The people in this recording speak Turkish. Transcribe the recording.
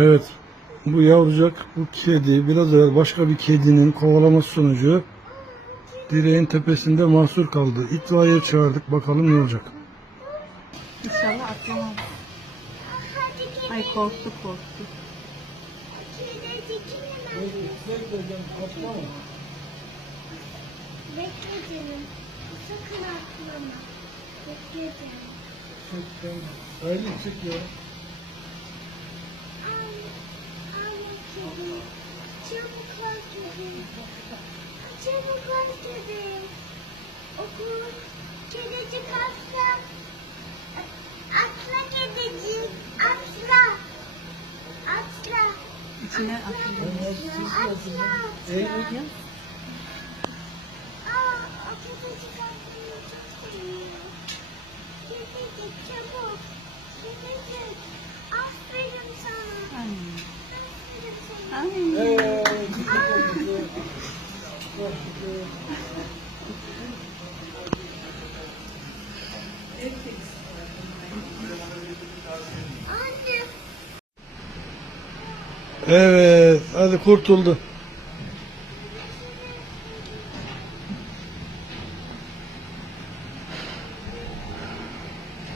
Evet. Bu yavrucak, bu kedi biraz evvel başka bir kedinin kovalaması sonucu direğin tepesinde mahsur kaldı. İtfaiye çağırdık. Bakalım ne olacak. İnşallah atlamaz. Ay korktu korktu. Bekle canım. Sakın atlama. Bekle canım. Ayrı çık ya. Ay, ay kedi. Çabuk ol kedi. Çabuk ol kedi. Okul. Kedicik atla. Atla kedicik. Atla. Atla. İçine atıyor. Atla. Atla. Ya. Aa, o kedicik atlayı çok seviyor. Kedicik çabuk. Kedicik. Aferin Evet. Hadi kurtuldu.